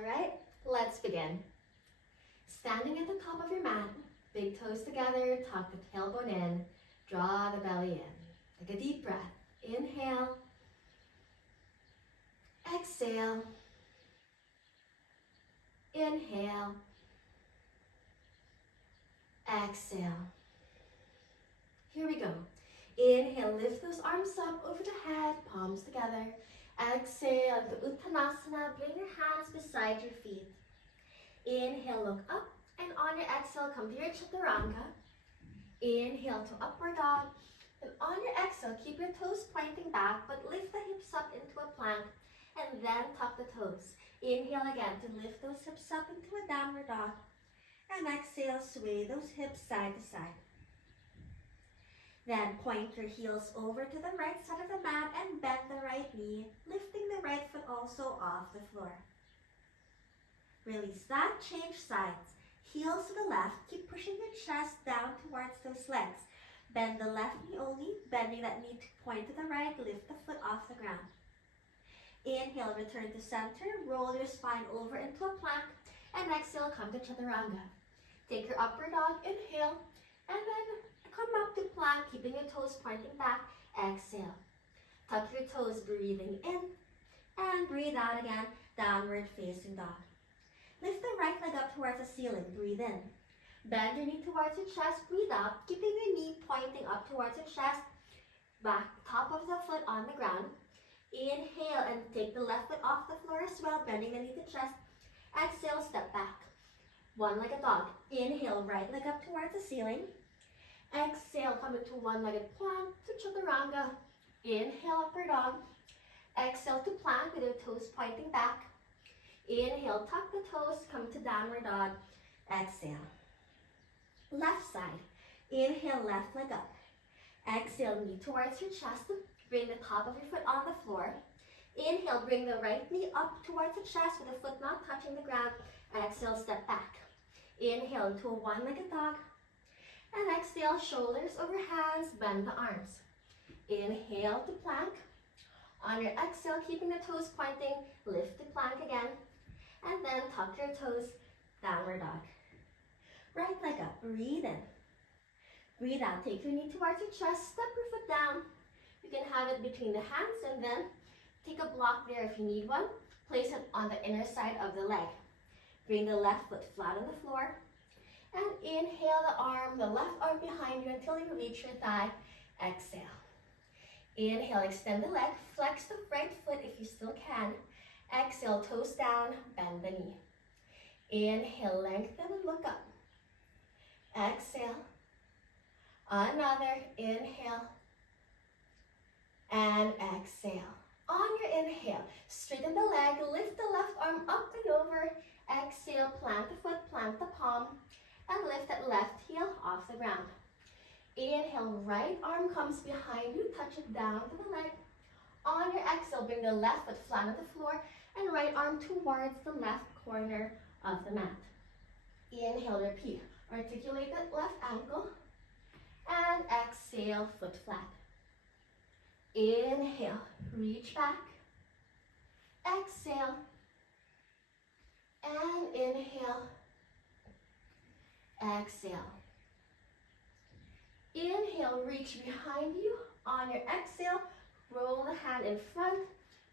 All right, let's begin. Standing at the top of your mat, big toes together, tuck the tailbone in, draw the belly in. Take a deep breath. Inhale, exhale, inhale, exhale. Here we go. Inhale, lift those arms up over the head, palms together. Exhale to Uttanasana, bring your hands beside your feet. Inhale, look up, and on your exhale, come to your Chaturanga. Inhale to upward dog, and on your exhale, keep your toes pointing back, but lift the hips up into a plank, and then tuck the toes. Inhale again to lift those hips up into a downward dog, and exhale, sway those hips side to side. Then point your heels over to the right side of the mat and bend the right knee, lifting the right foot also off the floor. Release that, change sides. Heels to the left, keep pushing your chest down towards those legs. Bend the left knee only, bending that knee to point to the right, lift the foot off the ground. Inhale, return to center, roll your spine over into a plank, and exhale, come to Chaturanga. Take your upward dog, inhale, and then come up to plank, keeping your toes pointing back. Exhale. Tuck your toes, breathing in. And breathe out again, downward facing dog. Lift the right leg up towards the ceiling. Breathe in. Bend your knee towards your chest. Breathe out, keeping your knee pointing up towards your chest. Back, top of the foot on the ground. Inhale and take the left foot off the floor as well, bending the knee to chest. Exhale, step back. One-legged dog. Inhale, right leg up towards the ceiling. Exhale, come into one-legged plank to Chaturanga. Inhale, upward dog. Exhale to plank with your toes pointing back. Inhale, tuck the toes, come to downward dog. Exhale. Left side. Inhale, left leg up. Exhale, knee towards your chest. Bring the top of your foot on the floor. Inhale, bring the right knee up towards the chest with the foot not touching the ground. Exhale, step back. Inhale into a one-legged dog. And exhale, shoulders over hands, bend the arms. Inhale to plank. On your exhale, keeping the toes pointing, lift the plank again. And then tuck your toes, downward dog. Right leg up, breathe in. Breathe out, take your knee towards your chest, step your foot down. You can have it between the hands and then take a block there if you need one. Place it on the inner side of the leg. Bring the left foot flat on the floor. And inhale the left arm behind you until you reach your thigh. Exhale. Inhale, extend the leg, flex the right foot if you still can. Exhale, toes down, bend the knee. Inhale, lengthen and look up. Exhale. Another inhale. And exhale. On your inhale, straighten the leg, lift the left arm up and over. Exhale, plant the foot, plant the palm. And lift that left heel off the ground. Inhale, right arm comes behind you, touch it down to the leg. On your exhale, bring the left foot flat on the floor and right arm towards the left corner of the mat. Inhale, repeat. Articulate that left ankle. And exhale, foot flat. Inhale, reach back. Exhale. And inhale. Exhale. Inhale, reach behind you. On your exhale, roll the hand in front.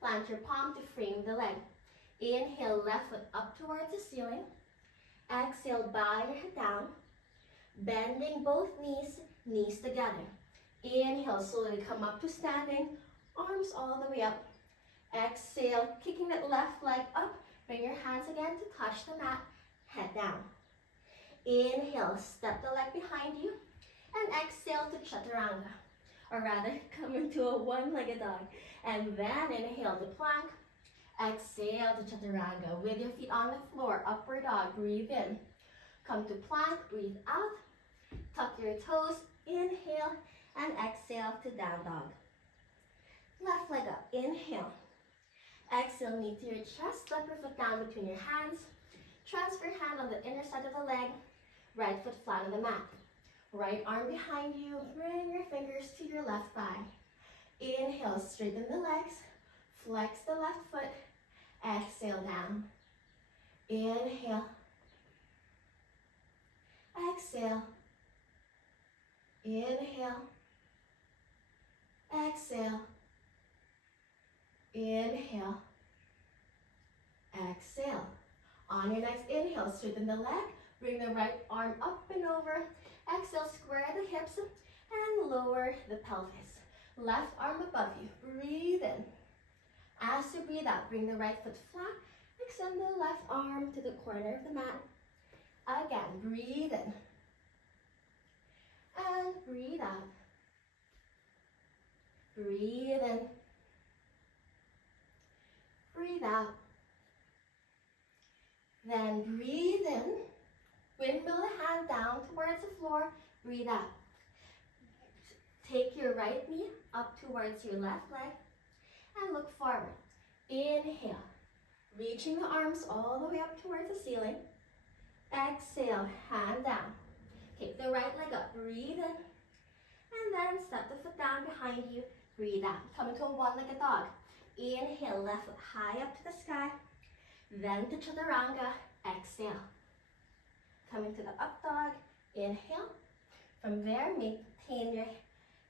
Plant your palm to frame the leg. Inhale, left foot up towards the ceiling. Exhale, bow your head down. Bending both knees, knees together. Inhale, slowly come up to standing. Arms all the way up. Exhale, kicking that left leg up. Bring your hands again to touch the mat. Head down. Inhale, step the leg behind you, and exhale to Chaturanga, or rather, come into a one-legged dog, and then inhale to plank, exhale to Chaturanga, with your feet on the floor, upward dog, breathe in, come to plank, breathe out, tuck your toes, inhale, and exhale to down dog. Left leg up, inhale, exhale, knee to your chest, step your foot down between your hands, transfer hand on the inner side of the leg, right foot flat on the mat. Right arm behind you, bring your fingers to your left thigh. Inhale, straighten the legs, flex the left foot, exhale down. Inhale. Exhale. Inhale. Exhale. Inhale. Exhale. On your next inhale, straighten the leg. Bring the right arm up and over. Exhale, square the hips and lower the pelvis. Left arm above you. Breathe in. As you breathe out, bring the right foot flat. Extend the left arm to the corner of the mat. Again, breathe in. And breathe out. Breathe in. Breathe out. Then breathe in. Windmill the hand down towards the floor. Breathe out. Take your right knee up towards your left leg and look forward. Inhale. Reaching the arms all the way up towards the ceiling. Exhale, hand down. Take the right leg up, breathe in. And then step the foot down behind you, breathe out. Come into a one-legged dog. Inhale, left foot high up to the sky. Then to chaturanga, exhale. Come into the up dog, inhale. From there, maintain your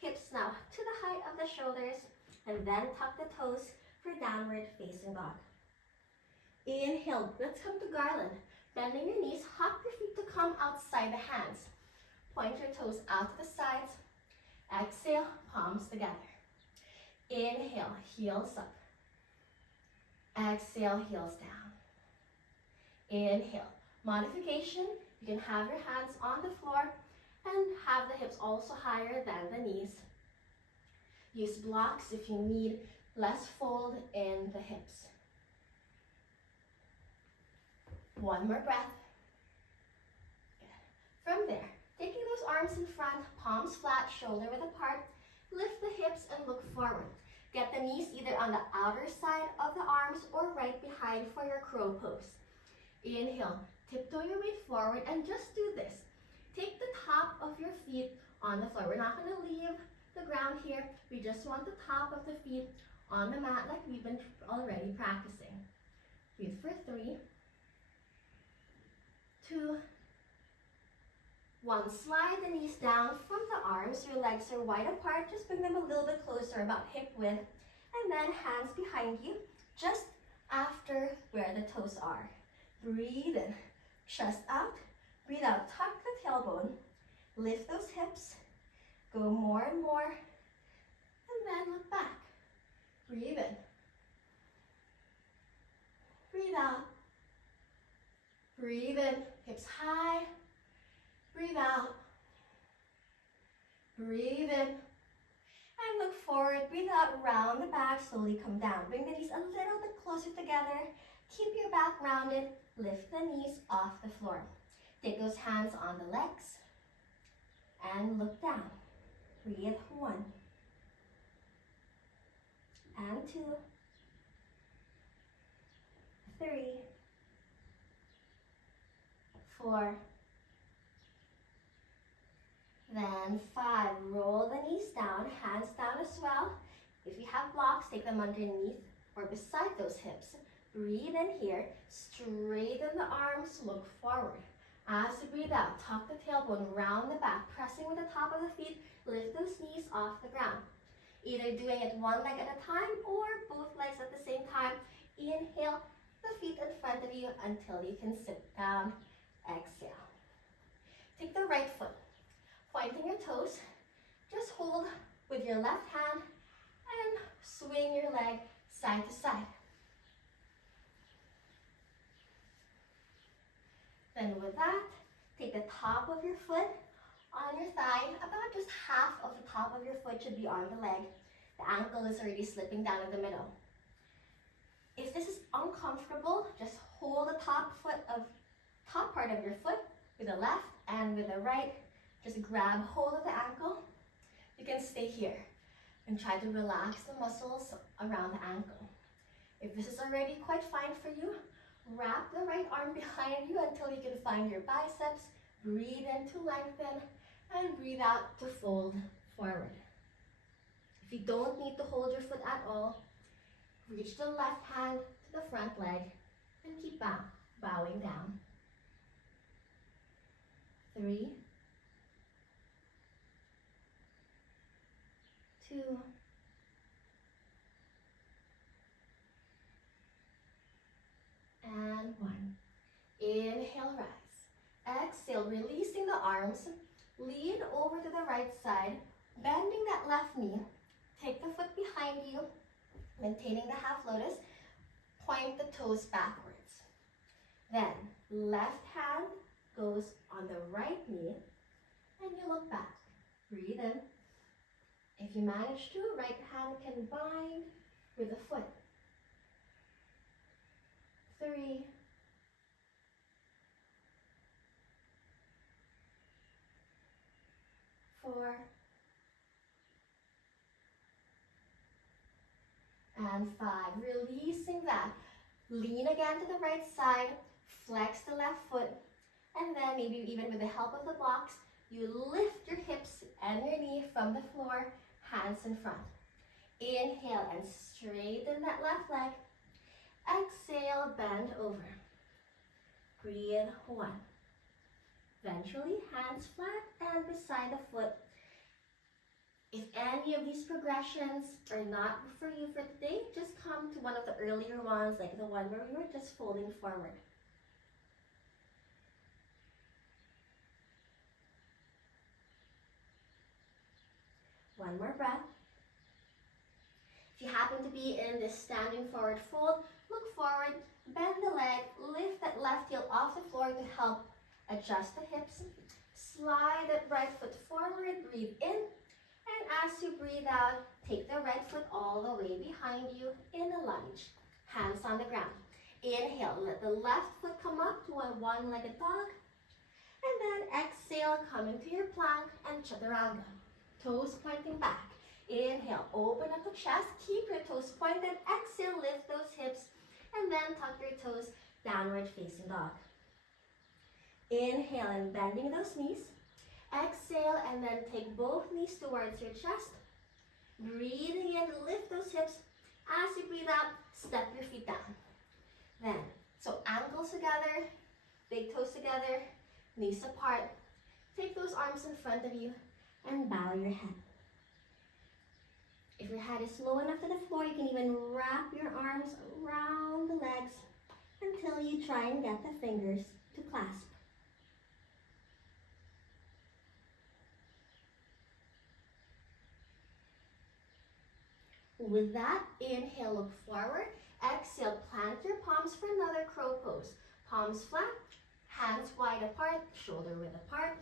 hips now to the height of the shoulders. And then tuck the toes for downward facing dog. Inhale, let's come to garland. Bending your knees, hop your feet to come outside the hands. Point your toes out to the sides. Exhale, palms together. Inhale, heels up. Exhale, heels down. Inhale, modification. You can have your hands on the floor and have the hips also higher than the knees. Use blocks if you need less fold in the hips. One more breath. Good. From there, taking those arms in front, palms flat, shoulder width apart, lift the hips and look forward. Get the knees either on the outer side of the arms or right behind for your crow pose. Inhale, tiptoe your way forward and just do this. Take the top of your feet on the floor. We're not going to leave the ground here. We just want the top of the feet on the mat like we've been already practicing. Breathe for 3, 2, 1. Slide the knees down from the arms. Your legs are wide apart. Just bring them a little bit closer, about hip width. And then hands behind you, just after where the toes are. Breathe in, chest out. Breathe out, tuck the tailbone. Lift those hips. Go more and more. And then look back. Breathe in. Breathe out. Breathe in, hips high. Breathe out. Breathe in. And look forward. Breathe out, round the back. Slowly come down. Bring the knees a little bit closer together. Keep your back rounded. Lift the knees off the floor. Take those hands on the legs. And look down. Breathe. 1. And 2. 3. 4. Then 5. Roll the knees down, hands down as well. If you have blocks, take them underneath or beside those hips. Breathe in here, straighten the arms, look forward. As you breathe out, tuck the tailbone, round the back, pressing with the top of the feet, lift those knees off the ground. Either doing it one leg at a time or both legs at the same time. Inhale the feet in front of you until you can sit down. Exhale. Take the right foot, pointing your toes. Just hold with your left hand and swing your leg side to side. Then with that, take the top of your foot on your thigh. About just half of the top of your foot should be on the leg. The ankle is already slipping down in the middle. If this is uncomfortable, just hold the top part of your foot with the left and with the right. Just grab hold of the ankle. You can stay here and try to relax the muscles around the ankle. If this is already quite fine for you, wrap the right arm behind you until you can find your biceps. Breathe in to lengthen and breathe out to fold forward. If you don't need to hold your foot at all, reach the left hand to the front leg and keep bound. bowing down. 3, 2, and 1. Inhale, rise. Exhale, releasing the arms. Lean over to the right side, bending that left knee. Take the foot behind you, maintaining the half lotus. Point the toes backwards. Then, left hand goes on the right knee, and you look back. Breathe in. If you manage to, right hand can bind with the foot. 3, 4, and 5. Releasing that. Lean again to the right side, flex the left foot, and then maybe even with the help of the blocks, you lift your hips and your knee from the floor, hands in front. Inhale and straighten that left leg. Exhale, bend over. Breathe, 1. Ventrally, hands flat and beside the foot. If any of these progressions are not for you for today, just come to one of the earlier ones, like the one where we were just folding forward. One more breath. If you happen to be in this standing forward fold, look forward, bend the leg, lift that left heel off the floor to help adjust the hips. Slide that right foot forward, breathe in. And as you breathe out, take the right foot all the way behind you in a lunge. Hands on the ground. Inhale, let the left foot come up to a one-legged dog. And then exhale, come into your plank and chaturanga. Toes pointing back. Inhale, open up the chest, keep your toes pointed. Exhale, lift those hips. And then tuck your toes, downward facing dog. Inhale and bending those knees. Exhale and then take both knees towards your chest. Breathing in, lift those hips. As you breathe out, step your feet down. Then, so ankles together, big toes together, knees apart. Take those arms in front of you and bow your head. If your head is low enough to the floor, you can even wrap your arms around the legs until you try and get the fingers to clasp. With that, inhale, look forward. Exhale, plant your palms for another crow pose. Palms flat, hands wide apart, shoulder width apart.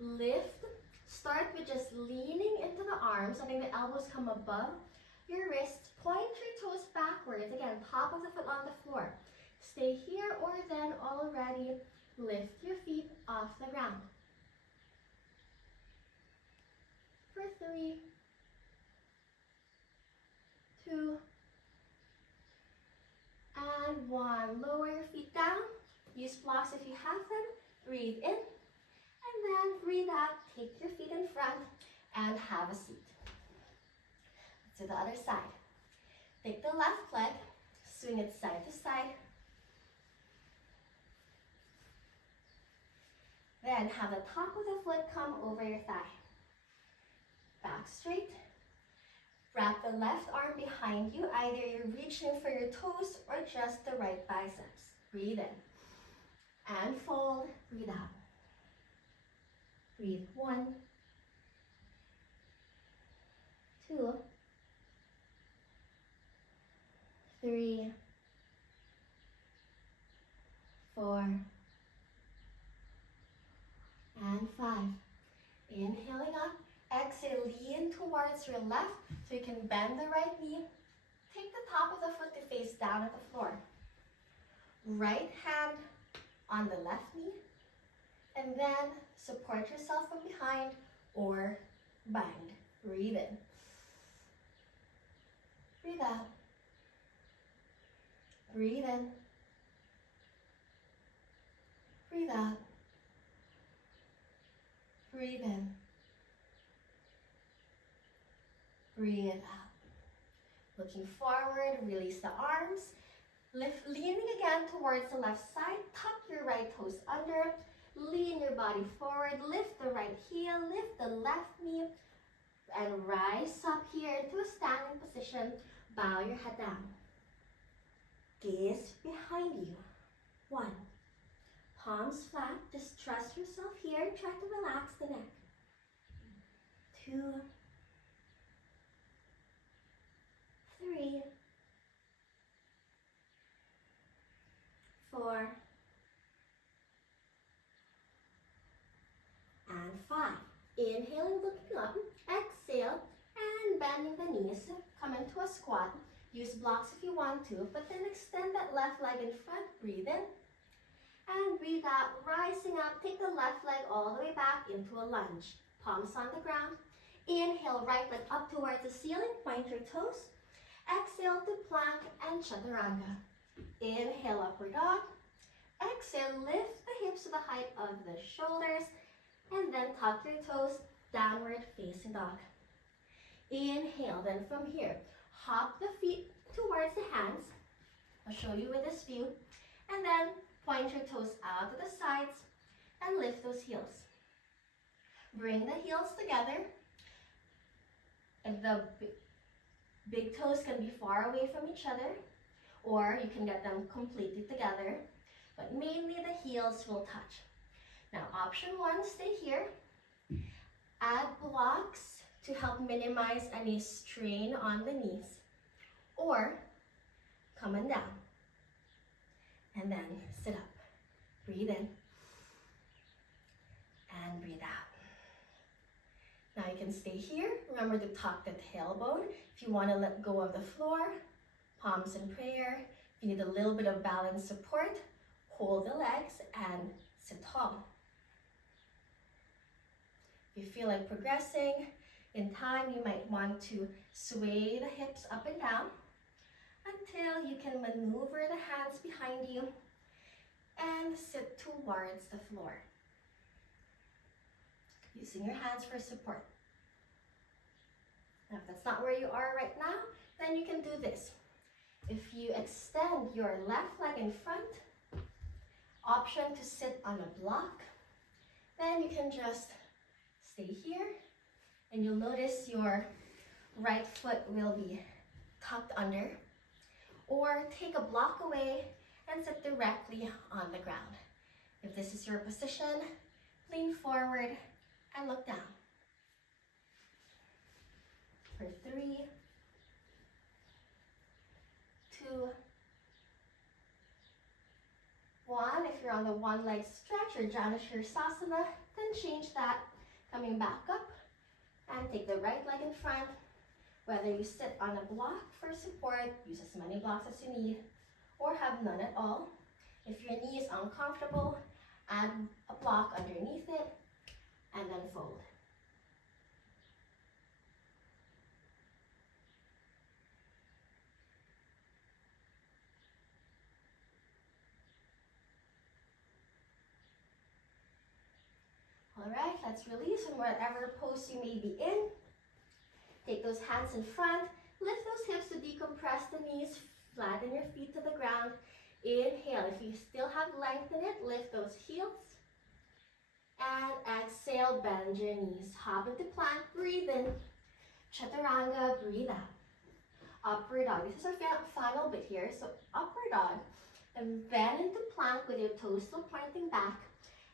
Lift. Start with just leaning into the arms, letting the elbows come above your wrists. Point your toes backwards. Again, top of the foot on the floor. Stay here or then already lift your feet off the ground. For 3, 2, and 1. Lower your feet down. Use blocks if you have them. Breathe in, and then breathe out. Take your feet in front and have a seat. To the other side. Take the left leg, swing it side to side. Then have the top of the foot come over your thigh. Back straight. Wrap the left arm behind you. Either you're reaching for your toes or just the right biceps. Breathe in. And fold. Breathe out. Breathe. 1, 2, 3, 4, and 5. Inhaling up. Exhale, lean towards your left so you can bend the right knee. Take the top of the foot to face down at the floor. Right hand on the left knee. And then support yourself from behind or bind. Breathe in. Breathe out. Breathe in. Breathe out. Breathe in. Breathe out. Looking forward, release the arms. Leaning again towards the left side, tuck your right toes under, lean your body forward, lift the right heel, lift the left knee, and rise up here into a standing position. Bow your head down. Gaze behind you. 1. Palms flat, just trust yourself here. Try to relax the neck. 2, 3, 4, and 5. Inhaling, looking up. Exhale, and bending the knees. Come into a squat. Use blocks if you want to, but then extend that left leg in front. Breathe in. And breathe out, rising up. Take the left leg all the way back into a lunge. Palms on the ground. Inhale, right leg up towards the ceiling. Point your toes. Exhale to plank and chaturanga. Inhale, upward dog. Exhale, lift the hips to the height of the shoulders. And then tuck your toes, downward facing dog. Inhale, then from here, hop the feet towards the hands. I'll show you with this view. And then point your toes out to the sides and lift those heels. Bring the heels together. And the big toes can be far away from each other, or you can get them completely together, but mainly the heels will touch. Now, option 1, stay here. Add blocks to help minimize any strain on the knees, or come on down and then sit up. Breathe in and breathe out. Now you can stay here. Remember to tuck the tailbone. If you want to let go of the floor, palms in prayer. If you need a little bit of balance support, hold the legs and sit tall. If you feel like progressing, in time you might want to sway the hips up and down until you can maneuver the hands behind you and sit towards the floor, using your hands for support. Now, if that's not where you are right now, then you can do this. If you extend your left leg in front, option to sit on a block, then you can just stay here, and you'll notice your right foot will be tucked under, or take a block away and sit directly on the ground. If this is your position, lean forward and look down. For 3, 2, 1. If you're on the one leg stretch or Janushirasana, then change that. Coming back up and take the right leg in front. Whether you sit on a block for support, use as many blocks as you need, or have none at all. If your knee is uncomfortable, add a block underneath it and then fold. All right, let's release in whatever pose you may be in. Take those hands in front, lift those hips to decompress the knees, flatten your feet to the ground. Inhale, if you still have length in it, lift those heels. And exhale, bend your knees. Hop into plank, breathe in. Chaturanga, breathe out. Upward dog, this is our final bit here. So upward dog, and bend into plank with your toes still pointing back.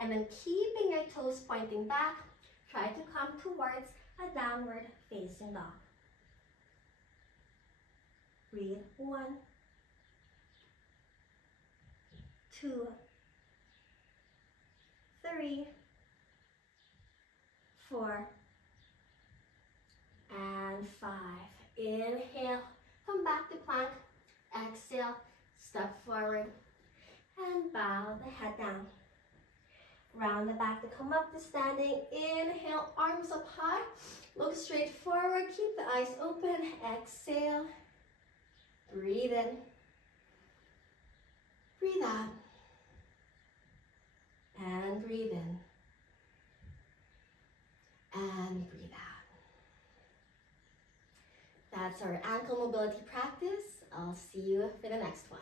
And then keeping your toes pointing back, try to come towards a downward facing dog. Breathe. 1, 2, 3, 4, and 5. Inhale, come back to plank. Exhale, step forward and bow the head down. Round the back to come up to standing. Inhale, arms up high. Look straight forward. Keep the eyes open. Exhale. Breathe in. Breathe out. And breathe in. And breathe out. That's our ankle mobility practice. I'll see you for the next one.